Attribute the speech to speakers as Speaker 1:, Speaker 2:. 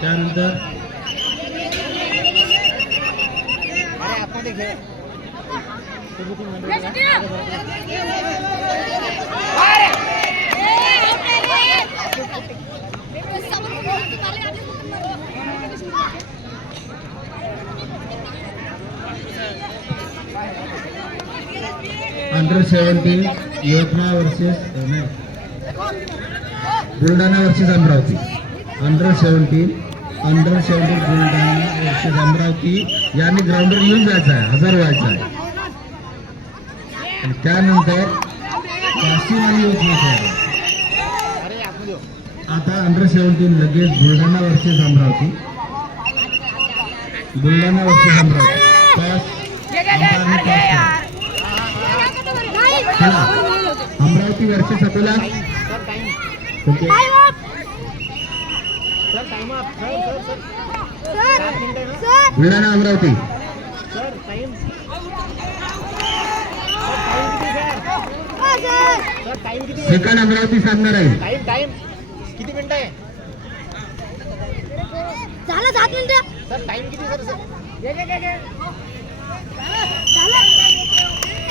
Speaker 1: त्यानंतर under seventeen Yavatmal versus नाही Buldhana versus Amravati under seventeen under seventeen Buldhana versus Amravati यांनी ग्राउंडवर येऊन जायचं आहे हजर व्हायचं आहे आणि त्यानंतर काशी आणि यवतमाळ आता अंडर सेवन्टीन लगेच Buldhana versus Amravati Buldhana versus Amravati Amravati versus Akola Buldhana Amravati
Speaker 2: sir time sir time किती सर सर टाइम किती आहे?
Speaker 1: सेकंड अमरावती साधणार आहे.
Speaker 2: टाइम टाइम किती मिनिटं आहे?
Speaker 3: झालं सात मिनिटं.
Speaker 2: सर टाइम किती सर सर